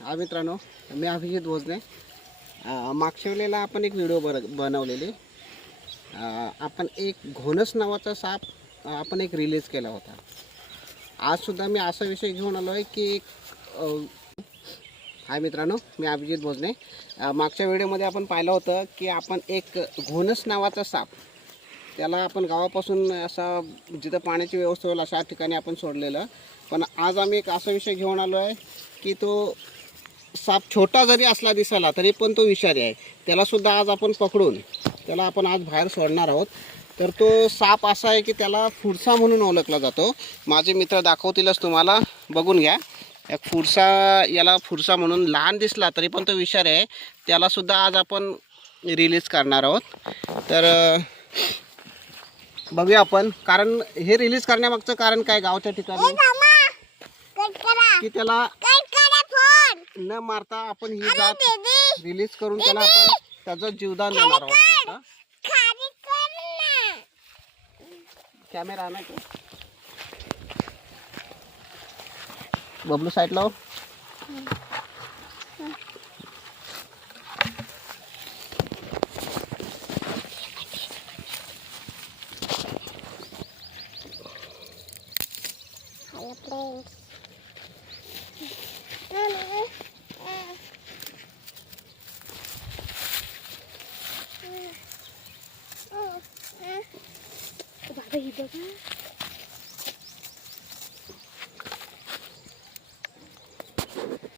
हा मित्रांनो, मी अभिजित भोजने. मागच्या वेळेला आपण एक व्हिडिओ बनवलेली. आपण एक घोणस नावाचा साप आपण एक रिलीज केला होता. आजसुद्धा मी असा विषय घेऊन आलो आहे की हाय मित्रांनो, मी अभिजित भोजने. मागच्या व्हिडिओमध्ये आपण पाहिलं होतं की आपण एक घोणस नावाचा साप, त्याला आपण गावापासून असा जिथं पाण्याची व्यवस्था होईल अशा ठिकाणी आपण सोडलेलं. पण आज आम्ही एक असा विषय घेऊन आलो आहे की तो साप छोटा जरी असला दिसायला तरी पण तो विषारी आहे. त्यालासुद्धा आज आपण पकडून त्याला आपण आज बाहेर सोडणार आहोत. तर तो साप असा आहे की त्याला फुरसा म्हणून ओळखला जातो. माझे मित्र दाखवतीलच तुम्हाला, बघून घ्या. एक फुरसा, याला फुरसा म्हणून, लहान दिसला तरी पण तो विषारी आहे. त्यालासुद्धा आज आपण रिलीज करणार आहोत. तर बघूया आपण. कारण हे रिलीज करण्यामागचं कारण काय, गावच्या ठिकाणी की त्याला न मारता आपण ही जात रिलीज करून त्याला आपण त्याचं जीवदान देणार आहोत. कॅमेरा ना की बबलू साईड लाव. बाबा ही बघा.